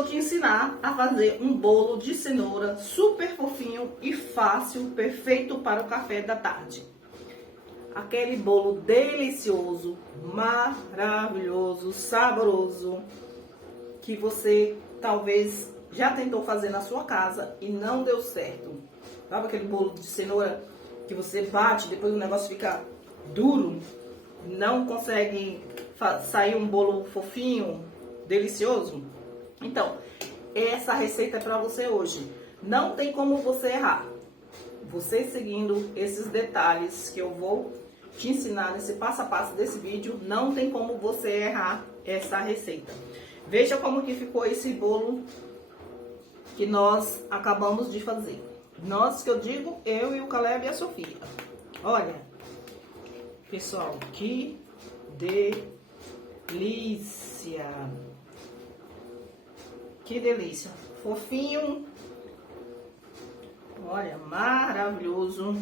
vou te ensinar a fazer um bolo de cenoura super fofinho e fácil, perfeito para o café da tarde. Aquele bolo delicioso, maravilhoso, saboroso, que você talvez já tentou fazer na sua casa e não deu certo. Sabe aquele bolo de cenoura que você bate, depois o negócio fica duro, não consegue sair um bolo fofinho, delicioso? Então, essa receita é para você hoje. Não tem como você errar. Você seguindo esses detalhes que eu vou te ensinar nesse passo a passo desse vídeo, não tem como você errar essa receita. Veja como que ficou esse bolo que nós acabamos de fazer. Nós, que eu digo, eu e o Caleb e a Sofia. Olha, pessoal, que delícia! Que delícia! Fofinho. Olha, maravilhoso.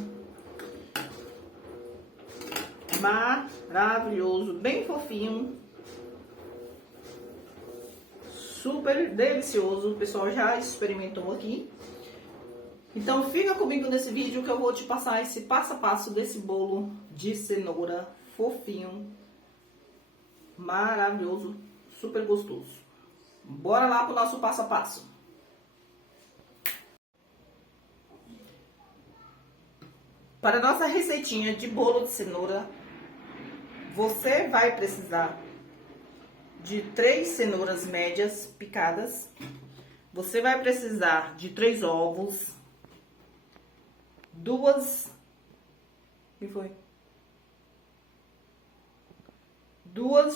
Maravilhoso, bem fofinho. Super delicioso. O pessoal já experimentou aqui. Então fica comigo nesse vídeo que eu vou te passar esse passo a passo desse bolo de cenoura fofinho, maravilhoso, super gostoso. Bora lá pro nosso passo a passo. Para a nossa receitinha de bolo de cenoura, você vai precisar de 3 cenouras médias picadas. Você vai precisar de 3 ovos, 2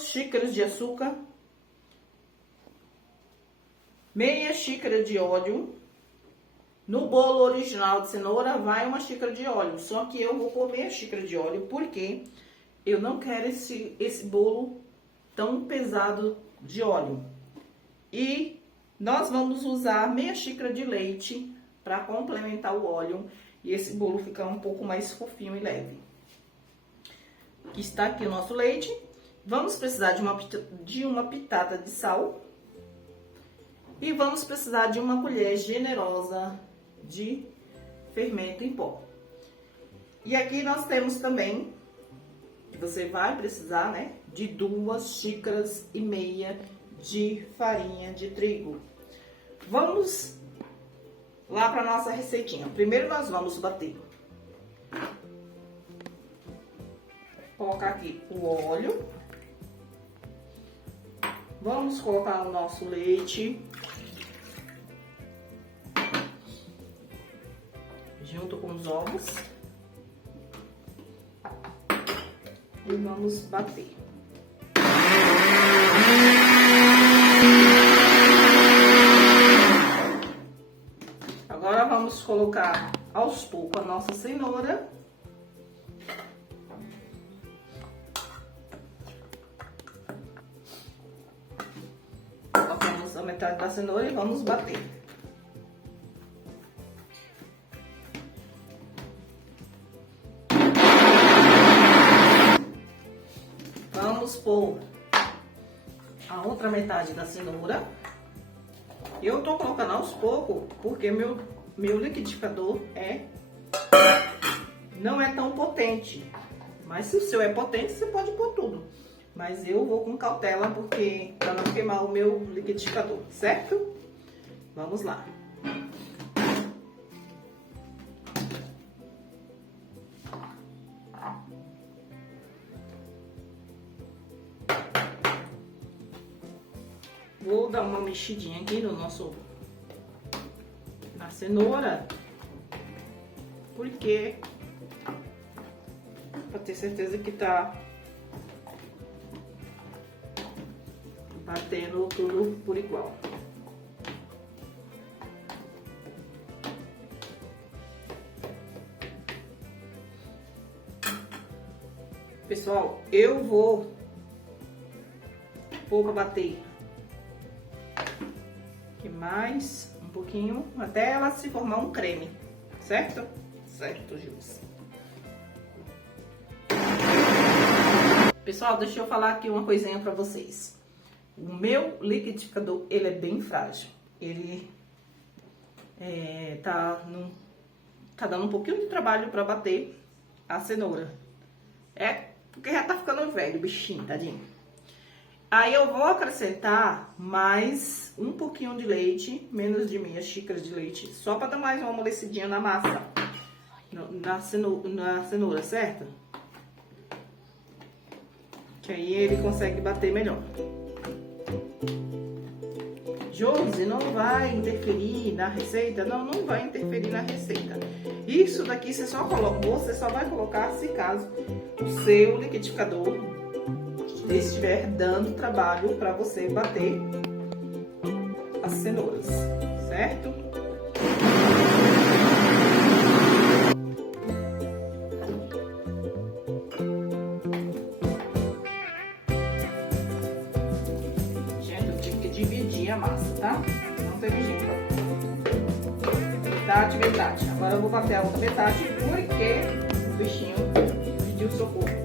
xícaras de açúcar, meia xícara de óleo. No bolo original de cenoura vai 1 xícara de óleo, só que eu vou pôr meia xícara de óleo porque eu não quero esse bolo tão pesado de óleo. E nós vamos usar meia xícara de leite para complementar o óleo e esse bolo ficar um pouco mais fofinho e leve. Aqui está aqui o nosso leite. Vamos precisar de uma pitada de sal. E vamos precisar de uma colher generosa de fermento em pó. E aqui nós temos também, você vai precisar, né, de 2 xícaras e meia de farinha de trigo. Vamos lá para nossa receitinha. Primeiro nós vamos bater. Colocar aqui o óleo. Vamos colocar o nosso leite. Junto com os ovos. E vamos bater. Agora vamos colocar aos poucos a nossa cenoura. Colocamos a metade da cenoura e vamos bater. Vamos pôr a outra metade da cenoura. Eu tô colocando aos poucos porque meu liquidificador não é tão potente. Mas se o seu é potente, você pode pôr tudo. Mas eu vou com cautela porque para não queimar o meu liquidificador, certo? Vamos lá. Vou dar uma mexidinha aqui na cenoura, porque para ter certeza que tá batendo tudo por igual. Pessoal, eu vou pôr pra bater aqui mais um pouquinho, até ela se formar um creme, certo? Certo, Gilson. Pessoal, deixa eu falar aqui uma coisinha pra vocês. O meu liquidificador, ele é bem frágil. Ele tá dando um pouquinho de trabalho para bater a cenoura. É porque já tá ficando velho o bichinho, tadinho. Aí eu vou acrescentar mais um pouquinho de leite, menos de meia xícara de leite, só para dar mais uma amolecidinha na massa, na cenoura, certo? Que aí ele consegue bater melhor. Josi, não vai interferir na receita? Não, não vai interferir na receita. Isso daqui você só vai colocar se caso o seu liquidificador estiver dando trabalho para você bater as cenouras, certo? Gente, eu tive que dividir a massa, tá? Não teve jeito. Metade, metade. Agora eu vou bater a outra metade porque o bichinho pediu socorro.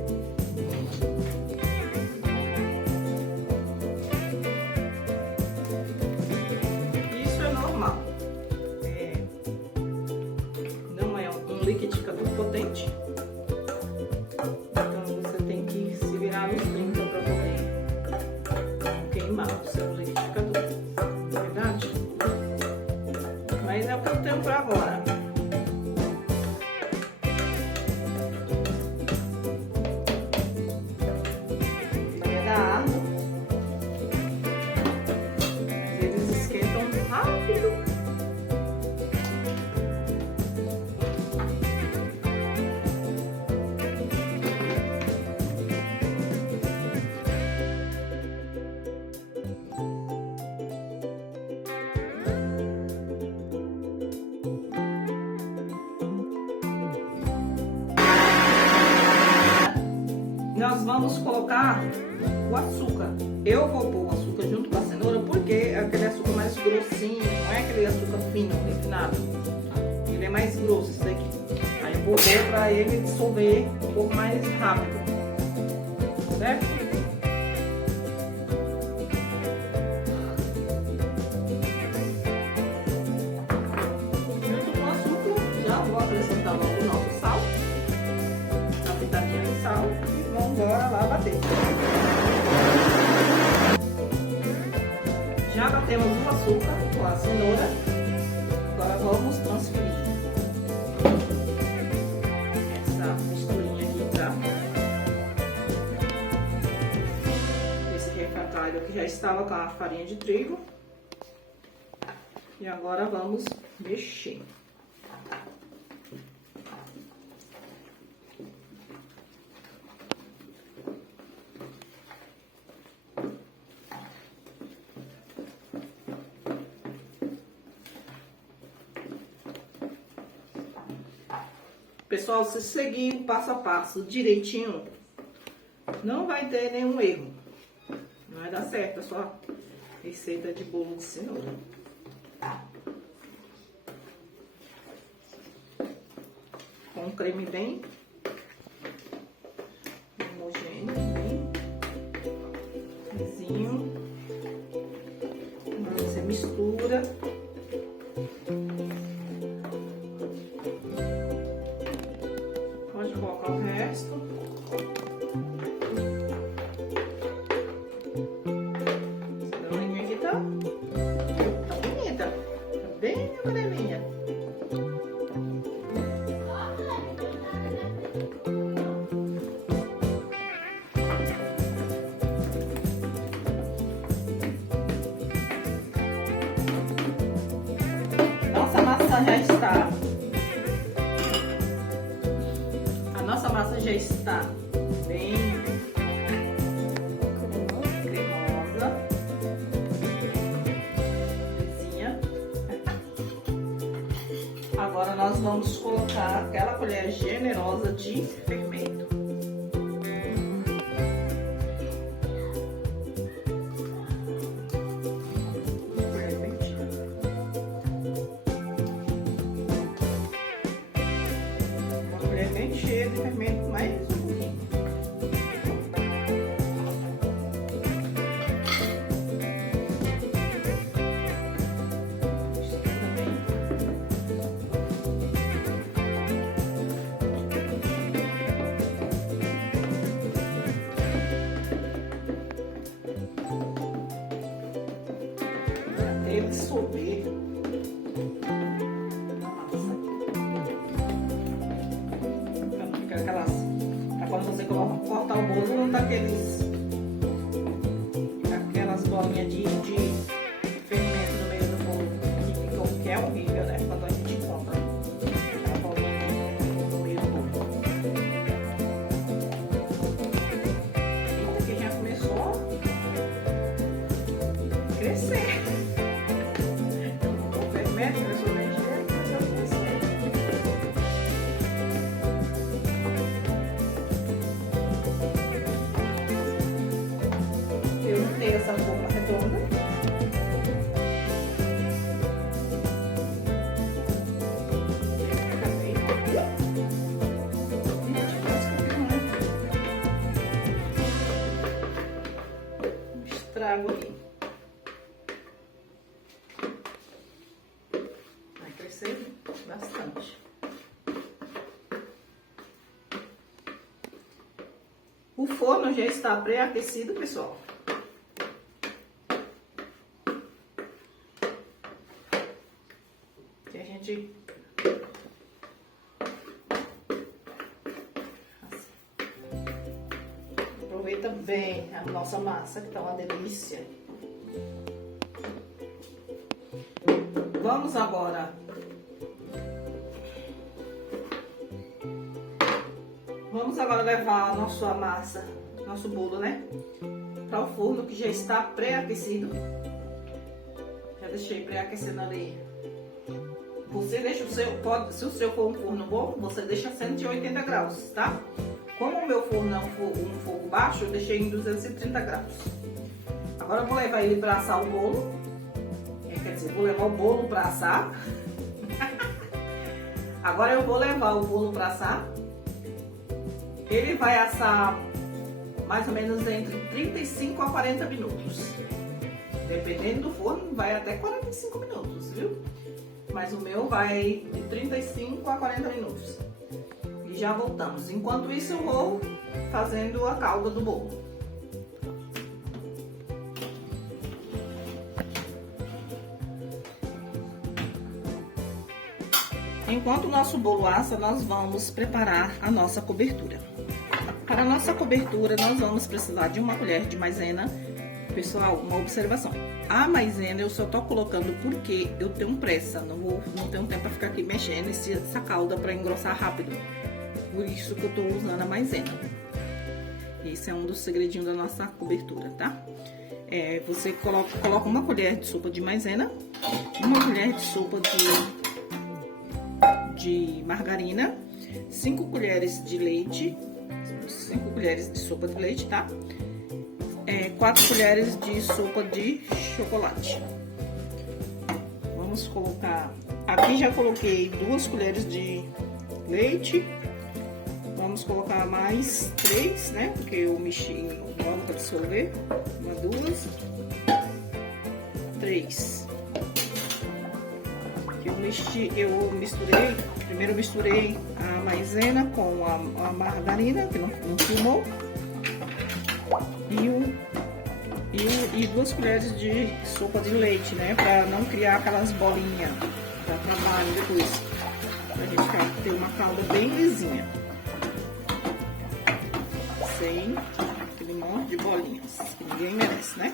Liquidificador potente, então você tem que se virar nos 30 para poder queimar o seu liquidificador, não é verdade? Mas é o que eu tenho para agora. Ele é da água, mas eles esquentam rápido. Nós vamos colocar o açúcar. Eu vou pôr o açúcar junto com a cenoura porque é aquele açúcar mais grossinho, não é aquele açúcar fino, refinado. Ele é mais grosso esse daqui. Aí eu vou pôr para ele dissolver um pouco mais rápido, certo? Junto com o açúcar, já vou acrescentar logo o nosso sal, uma pitadinha de sal. Vamos embora lá bater. Já batemos o açúcar com a cenoura. Agora vamos transferir essa misturinha aqui, tá? Esse refratário que já estava com a farinha de trigo. E agora vamos mexer. Pessoal, se seguir o passo a passo direitinho, não vai ter nenhum erro. Não vai dar certo a sua receita de bolo de cenoura. Com um creme bem homogêneo, bem lisinho. Agora você mistura. Pode colocar o resto. Essa cenorinha aqui tá bonita. Tá bem amarelinha. Nossa massa já está. Nossa massa já está bem cremosa, lisinha. Agora nós vamos colocar aquela colher generosa de fermento. Bem cheio de fermento, mais um pouquinho. vai dissolver na massa. Pra não ficar aquelas... Pra quando você cortar o bolo, não dá aquelas bolinhas de fermento no meio do bolo. Que é horrível, né? Quando a gente compra aquela bolinha no meio do bolo. Isso aqui já começou a crescer. O fermento começou a mexer, começou a crescer. Eu untei essa forma redonda. Estrago aqui. Vai crescer bastante. O forno já está pré-aquecido, pessoal. Que a gente aproveita bem a nossa massa, que tá uma delícia. Vamos agora levar a nossa massa, nosso bolo, né, para o forno que já está pré-aquecido. Já deixei pré-aquecendo ali. Você deixa o seu, se o seu for um forno bom, você deixa 180 graus, tá? Como o meu forno é um fogo baixo, eu deixei em 230 graus. Agora eu vou levar ele para assar o bolo. Quer dizer, vou levar o bolo para assar. Agora eu vou levar o bolo para assar. Ele vai assar mais ou menos entre 35 a 40 minutos. Dependendo do forno, vai até 45 minutos, viu? Mas o meu vai de 35 a 40 minutos. E já voltamos. Enquanto isso, eu vou fazendo a calda do bolo. Enquanto o nosso bolo assa, nós vamos preparar a nossa cobertura. Para a nossa cobertura, nós vamos precisar de uma colher de maisena. Pessoal, uma observação. A maisena eu só tô colocando porque eu tenho pressa. Não tenho tempo para ficar aqui mexendo essa calda para engrossar rápido. Por isso que eu tô usando a maisena. Esse é um dos segredinhos da nossa cobertura, tá? Você coloca uma colher de sopa de maisena, uma colher de sopa de margarina, 5 colheres de leite, 5 colheres de sopa de leite, tá? 4 colheres de sopa de chocolate. Vamos colocar... Aqui já coloquei 2 colheres de leite. Vamos colocar mais 3, né? Porque eu mexi logo para dissolver. 1, 2, 3. Eu misturei... Primeiro eu misturei a maisena com a margarina, que não filmou. E 2 colheres de sopa de leite, né? Pra não criar aquelas bolinhas. Dá trabalho depois. Pra gente ter uma calda bem lisinha. Sem aquele monte de bolinhas. Que ninguém merece, né?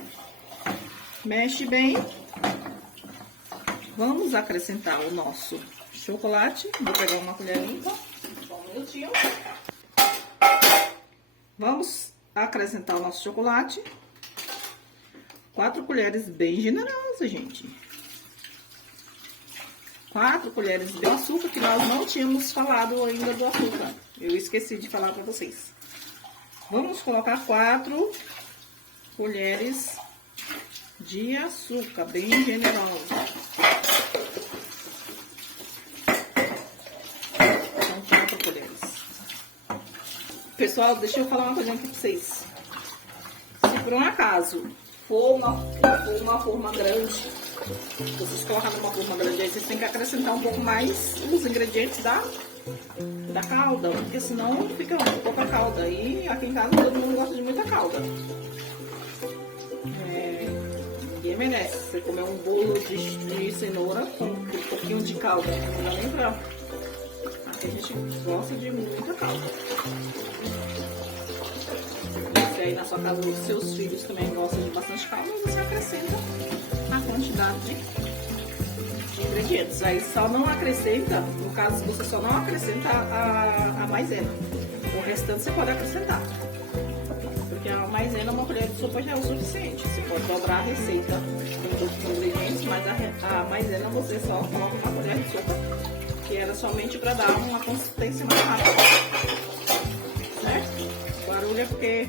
Mexe bem. Vamos acrescentar o nosso chocolate. Vou pegar uma colher limpa. Só um minutinho. Vamos acrescentar o nosso chocolate. 4 colheres bem generosas, gente. 4 colheres de açúcar, que nós não tínhamos falado ainda do açúcar. Eu esqueci de falar para vocês. Vamos colocar 4 colheres de açúcar, bem generosa. São 4 colheres. Pessoal, deixa eu falar uma coisa aqui pra vocês. Se por um acaso for uma forma grande, vocês colocam numa forma grande, aí vocês têm que acrescentar um pouco mais os ingredientes da calda, porque senão fica pouca calda. E aqui em casa todo mundo gosta de muita calda. E ninguém merece. Você comer um bolo de cenoura com um pouquinho de calda. Não dá nem pra... Aqui a gente gosta de muita calda. Se aí na sua casa os seus filhos também gostam de bastante calda, você acrescenta a quantidade de ingredientes. Aí só não acrescenta, no caso você só não acrescenta a maisena. O restante você pode acrescentar. Porque a maisena, uma colher de sopa já é o suficiente. Você pode dobrar a receita com todos os ingredientes, mas a maisena você só coloca uma colher de sopa, que era somente para dar uma consistência mais rápida. Certo? Barulho é porque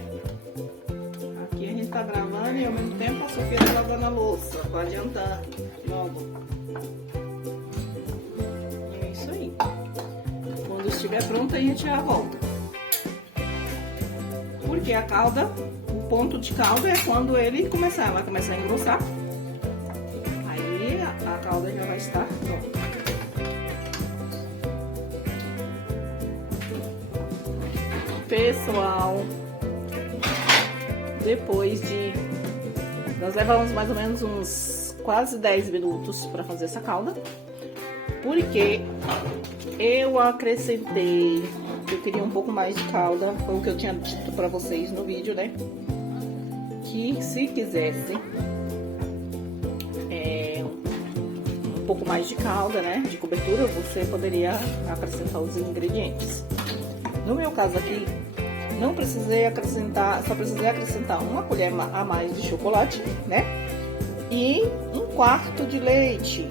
aqui a gente tá gravando e ao mesmo tempo a Sofia tá lavando a louça. Pode adiantar logo. E é isso aí. Quando estiver pronto, a gente já volta. Porque a calda, o ponto de calda é quando ele começar, ela começar a engrossar. Aí a calda já vai estar pronta. Pessoal, depois de... Nós levamos mais ou menos uns quase 10 minutos para fazer essa calda. Porque eu acrescentei... Eu queria um pouco mais de calda, foi o que eu tinha dito pra vocês no vídeo, né? Que se quisesse um pouco mais de calda, né? De cobertura, você poderia acrescentar os ingredientes. No meu caso aqui, não precisei acrescentar, só precisei acrescentar uma colher a mais de chocolate, né? E 1/4 de leite.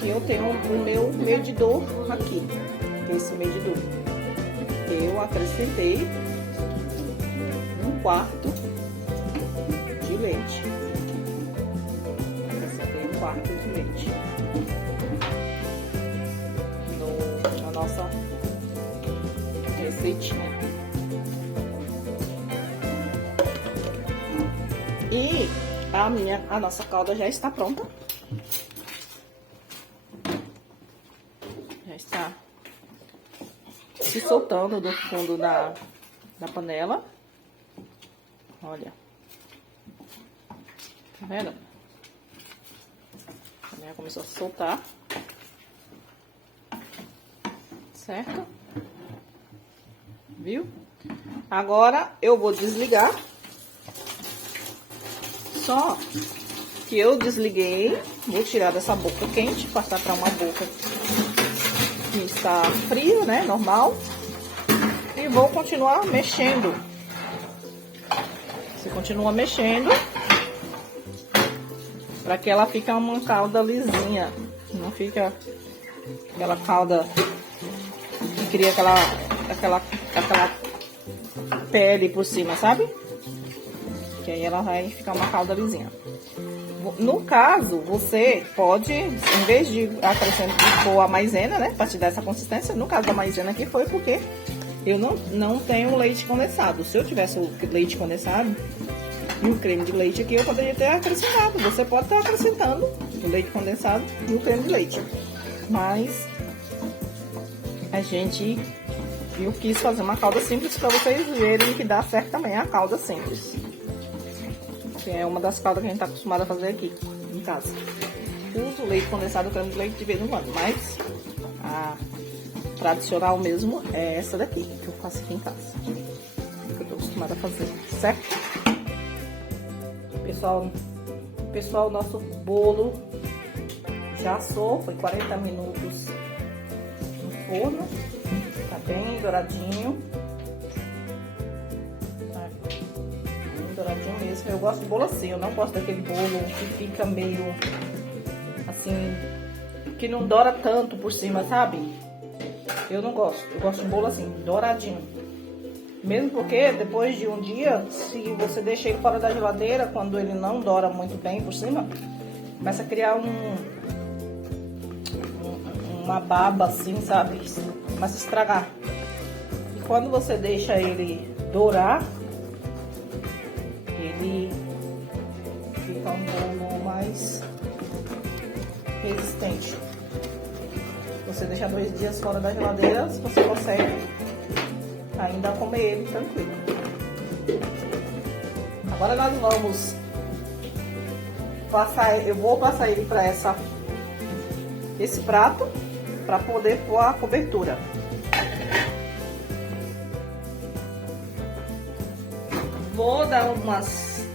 Que eu tenho o meu medidor aqui. Esse medidor. Eu acrescentei 1/4 de leite. Acrescentei 1/4 de leite na nossa receitinha. E a nossa calda já está pronta. Já está se soltando do fundo da panela. Olha. Tá vendo? A panela começou a se soltar. Certo? Viu? Agora eu vou desligar. Só que eu desliguei. Vou tirar dessa boca quente, passar para uma boca que está frio, né? Normal. E vou continuar mexendo. Você continua mexendo para que ela fique uma calda lisinha. Não fica aquela calda que cria aquela pele por cima, sabe? Que aí ela vai ficar uma calda lisinha. No caso, você pode, em vez de acrescentar a maisena, né, para te dar essa consistência, no caso da maisena aqui foi porque eu não tenho leite condensado. Se eu tivesse o leite condensado e o creme de leite aqui, eu poderia ter acrescentado. Você pode estar acrescentando o leite condensado e o creme de leite. Mas eu quis fazer uma calda simples para vocês verem que dá certo também a calda simples. Que é uma das caldas que a gente tá acostumado a fazer aqui em casa. Uso leite condensado e creme de leite de vez em quando, mas a tradicional mesmo é essa daqui, que eu faço aqui em casa. Que eu tô acostumada a fazer, certo? Pessoal, nosso bolo já assou, foi 40 minutos no forno. Tá bem douradinho. Douradinho mesmo. Eu gosto de bolo assim, eu não gosto daquele bolo que fica meio assim, que não doura tanto por cima, sabe? Eu não gosto. Eu gosto de bolo assim, douradinho. Mesmo porque depois de um dia, se você deixa ele fora da geladeira, quando ele não doura muito bem por cima, começa a criar uma baba assim, sabe? Começa a estragar. E quando você deixa ele dourar, ele fica um bolo mais resistente. Você deixa 2 dias fora da geladeira, você consegue ainda comer ele tranquilo. Agora nós vamos eu vou passar ele para esse prato para poder pôr a cobertura. Vou dar umas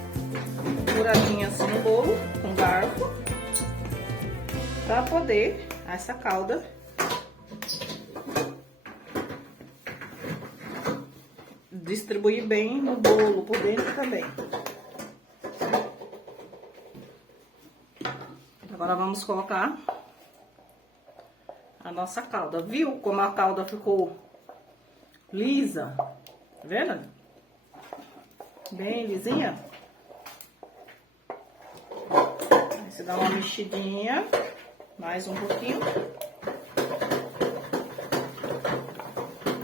furadinhas no bolo com garfo para poder essa calda distribuir bem no bolo por dentro também. Agora vamos colocar a nossa calda. Viu como a calda ficou lisa? Tá vendo? Bem lisinha. Aí você dá uma mexidinha, mais um pouquinho.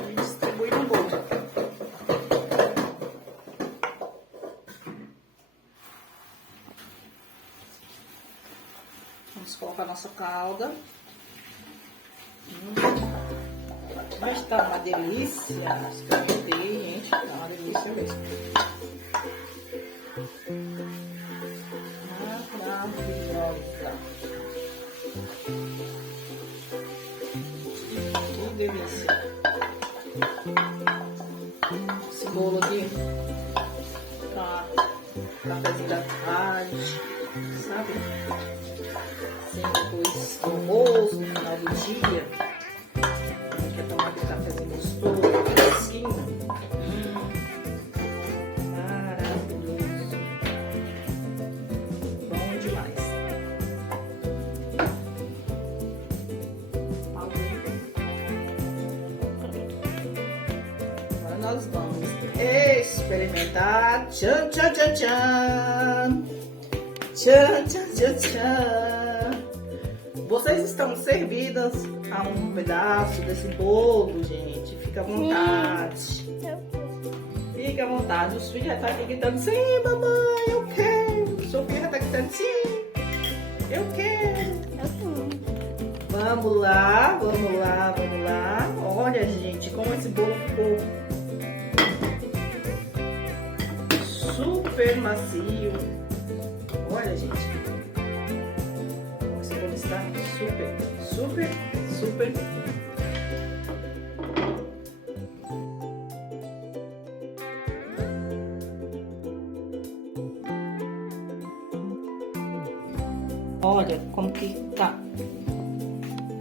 E distribui no bolo. Vamos colocar a nossa calda. Mas tá uma delícia. Experimentei, gente. Tá uma delícia mesmo. Maravilhosa. Que delícia. Esse bolo aqui tá cafezinho da tarde, sabe? Assim, depois do almoço, no final do dia. A gente vai tomar aquele cafezinho gostoso, fresquinho. Maravilhoso. Bom demais. Agora nós vamos experimentar. Tchan, tchan, tchan, tchan. Tchan, tchan, tchan, tchan. Vocês estão servidas a um pedaço desse bolo, gente. Fica à vontade. Fica à vontade. Os filhos já estão aqui gritando, sim, mamãe, eu quero. Sofia já está gritando, sim, eu quero. Vamos lá, vamos lá, vamos lá. Olha, gente, como esse bolo ficou super macio. Olha, gente. Esse bolo está super, super, super. Olha como que tá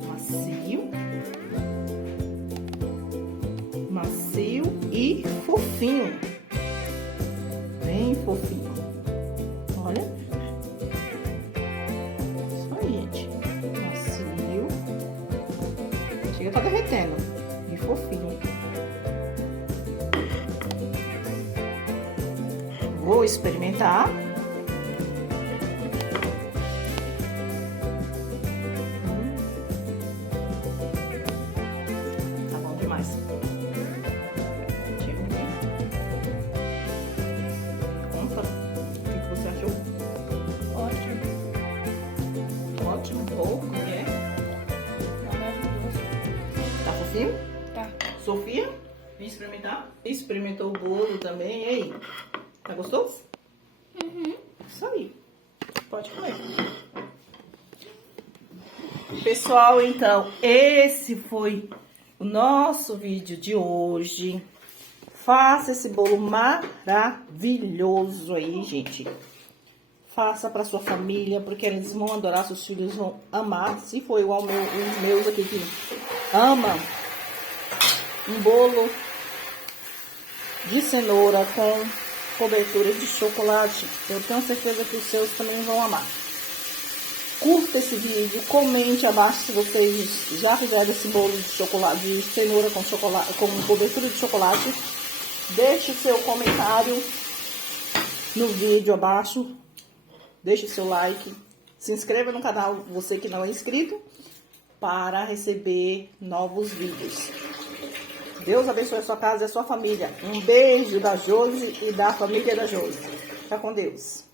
macio, macio e fofinho, bem fofinho. Olha, isso aí, gente, macio, chega, tá derretendo e fofinho. Vou experimentar. Conta, o que você achou? Ótimo. Ótimo, bom, é? Maravilhoso. Tá fofinho? Tá. Sofia, vem experimentar? Experimentou o bolo também, e aí? Tá gostoso? Uhum. Isso aí, pode comer. Pessoal, então, esse foi o nosso vídeo de hoje. Faça esse bolo maravilhoso aí, gente. Faça para sua família, porque eles vão adorar, seus filhos vão amar. Se for igual os meus aqui que amam um bolo de cenoura com cobertura de chocolate, eu tenho certeza que os seus também vão amar. Curta esse vídeo, comente abaixo se vocês já fizeram esse bolo de chocolate, de cenoura com chocolate, com cobertura de chocolate. Deixe seu comentário no vídeo abaixo. Deixe seu like. Se inscreva no canal, você que não é inscrito, para receber novos vídeos. Deus abençoe a sua casa e a sua família. Um beijo da Josi e da família da Josi. Fica com Deus.